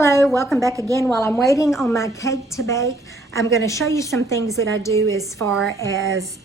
Hello, welcome back again. While I'm waiting on my cake to bake, I'm going to show you some things that I do as far as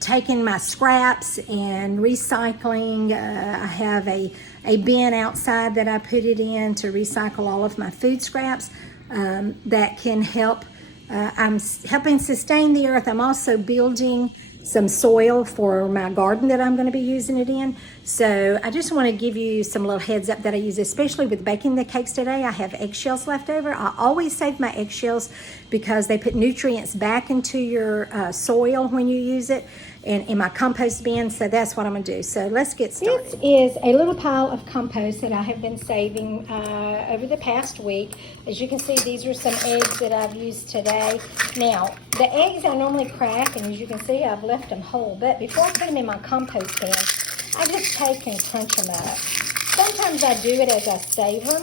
taking my scraps and recycling. I have a bin outside that I put it in to recycle all of my food scraps. That can help. I'm helping sustain the earth. I'm also building some soil for my garden that I'm going to be using it in. So I just want to give you some little heads up that I use, especially with baking the cakes today. I have eggshells left over. I always save my eggshells because they put nutrients back into your soil when you use it, and in my compost bin. So that's what I'm going to do. So let's get started. This is a little pile of compost that I have been saving over the past week. As you can see, these are some eggs that I've used today. Now, the eggs I normally crack, and as you can see, I've left them whole. But before I put them in my compost bin, I just take and crunch them up. Sometimes I do it as I save them,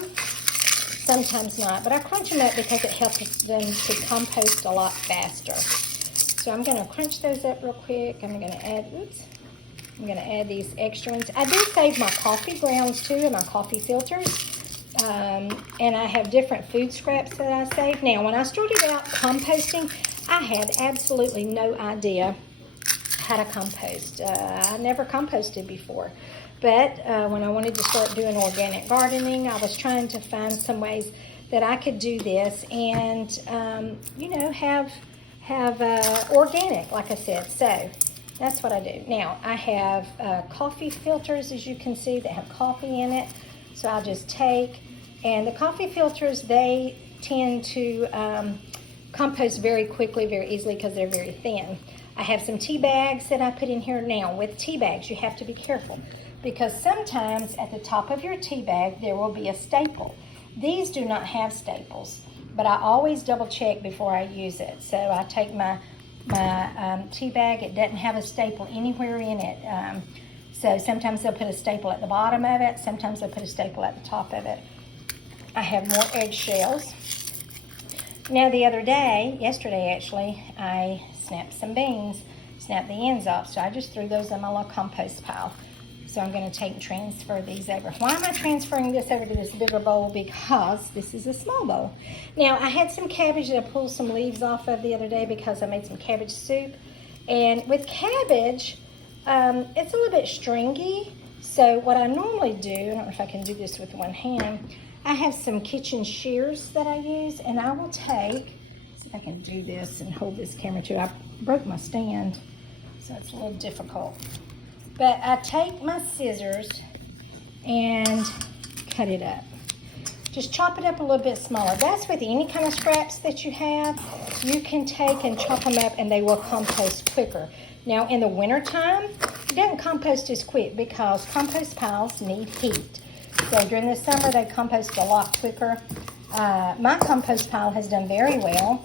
sometimes not. But I crunch them up because it helps them to compost a lot faster. So I'm going to crunch those up real quick. I'm going to add these extra ones. I do save my coffee grounds too, and my coffee filters. And I have different food scraps that I save. Now, when I started out composting, I had absolutely no idea how to compost. I never composted before. But when I wanted to start doing organic gardening, I was trying to find some ways that I could do this and, have organic, like I said. So that's what I do. Now, I have coffee filters, as you can see, that have coffee in it. So I'll just take, and the coffee filters, they tend to compost very quickly, very easily, because they're very thin. I have some tea bags that I put in here. Now, with tea bags, you have to be careful, because sometimes at the top of your tea bag, there will be a staple. These do not have staples, but I always double check before I use it. So I take my tea bag. It doesn't have a staple anywhere in it. So sometimes they'll put a staple at the bottom of it. Sometimes they'll put a staple at the top of it. I have more eggshells. Now the other day, yesterday actually, I snapped some beans, snapped the ends off. So I just threw those in my little compost pile. So I'm going to take and transfer these over. Why am I transferring this over to this bigger bowl? Because this is a small bowl. Now, I had some cabbage that I pulled some leaves off of the other day because I made some cabbage soup. And with cabbage, it's a little bit stringy. So what I normally do, I don't know if I can do this with one hand, I have some kitchen shears that I use, and I will take, see if I can do this and hold this camera too. I broke my stand, so it's a little difficult. But I take my scissors and cut it up. Just chop it up a little bit smaller. That's with any kind of scraps that you have. You can take and chop them up and they will compost quicker. Now in the wintertime, it doesn't compost as quick because compost piles need heat. So during the summer, they compost a lot quicker. My compost pile has done very well.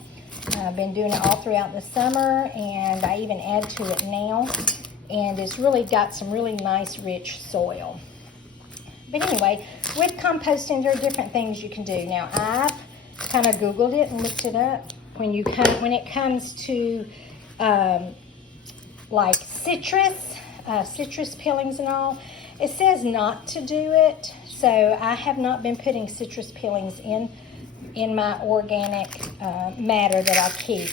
I've been doing it all throughout the summer, and I even add to it now. And it's really got some really nice, rich soil. But anyway, with composting, there are different things you can do. Now, I've kind of Googled it and looked it up. When it comes to like citrus peelings and all, it says not to do it. So I have not been putting citrus peelings in my organic matter that I keep.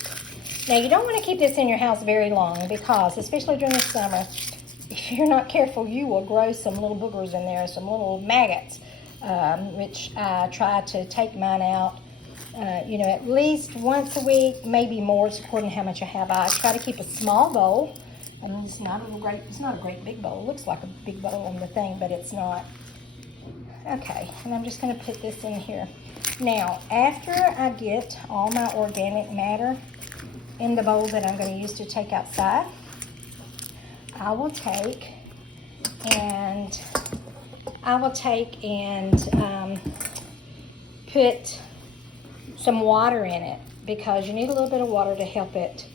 Now, you don't want to keep this in your house very long because, especially during the summer, if you're not careful, you will grow some little boogers in there, some little maggots, which I try to take mine out, at least once a week, maybe more, it's according to how much I have. I try to keep a small bowl, and it's not a great big bowl. It looks like a big bowl on the thing, but it's not. Okay, and I'm just going to put this in here. Now, after I get all my organic matter in the bowl that I'm going to use to take outside, I will take and put some water in it, because you need a little bit of water to help it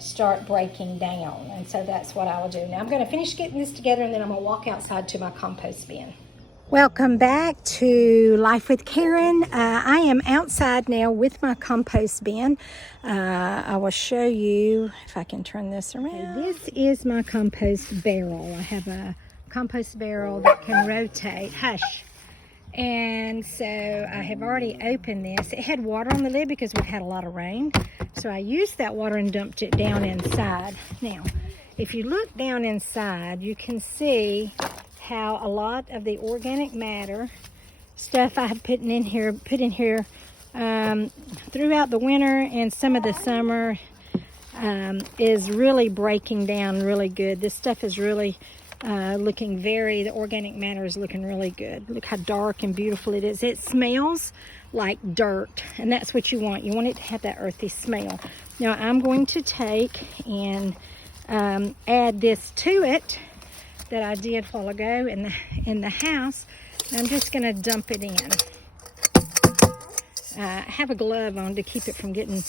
start breaking down. And so that's what I will do. Now I'm going to finish getting this together, and then I'm going to walk outside to my compost bin. Welcome back to Life with Karen. I am outside now with my compost bin. I will show you if I can turn this around. This is my compost barrel. I have a compost barrel that can rotate. Hush. And so I have already opened this. It had water on the lid because we've had a lot of rain. So I used that water and dumped it down inside. Now, if you look down inside, you can see how a lot of the organic matter stuff I have put in here throughout the winter and some of the summer is really breaking down really good. This stuff is really looking the organic matter is looking really good. Look how dark and beautiful it is. It smells like dirt, and that's what you want. You want it to have that earthy smell. Now I'm going to take and add this to it that I did a while ago in the house. And I'm just going to dump it in. I have a glove on to keep it from getting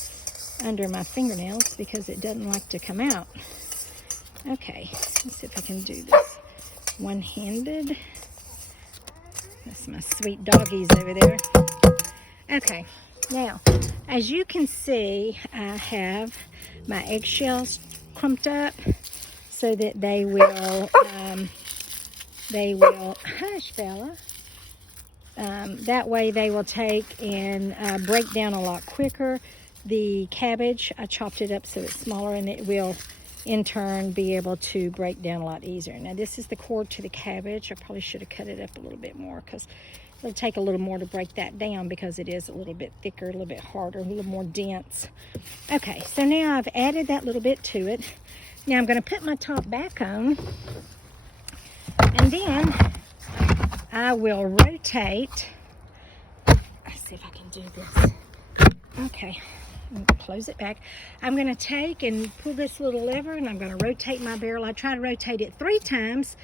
under my fingernails because it doesn't like to come out. Okay, let's see if I can do this one-handed. That's my sweet doggies over there. Okay, now, as you can see, I have my eggshells clumped up so that they will, hush, Bella. That way they will take and break down a lot quicker. The cabbage, I chopped it up so it's smaller, and it will in turn be able to break down a lot easier. Now this is the cord to the cabbage. I probably should have cut it up a little bit more because it'll take a little more to break that down because it is a little bit thicker, a little bit harder, a little more dense. Okay, so now I've added that little bit to it. Now I'm going to put my top back on, and then I will rotate. Let's see if I can do this. Okay. Close it back. I'm going to take and pull this little lever, and I'm going to rotate my barrel. I try to rotate it 3 times.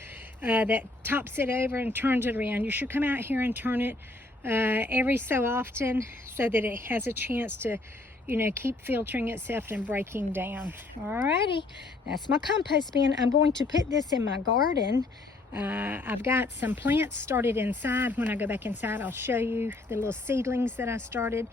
That tops it over and turns it around. You should come out here and turn it every so often so that it has a chance to, you know, keep filtering itself and breaking down. Alrighty, that's my compost bin. I'm going to put this in my garden. I've got some plants started inside. When I go back inside, I'll show you the little seedlings that I started,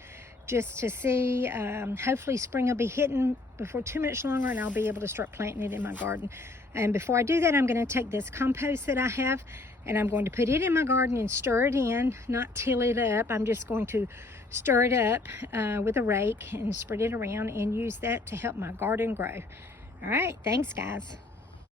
just to see. Hopefully spring will be hitting before too much longer, and I'll be able to start planting it in my garden. And before I do that, I'm going to take this compost that I have, and I'm going to put it in my garden and stir it in, not till it up. I'm just going to stir it up with a rake and spread it around and use that to help my garden grow. All right, thanks guys.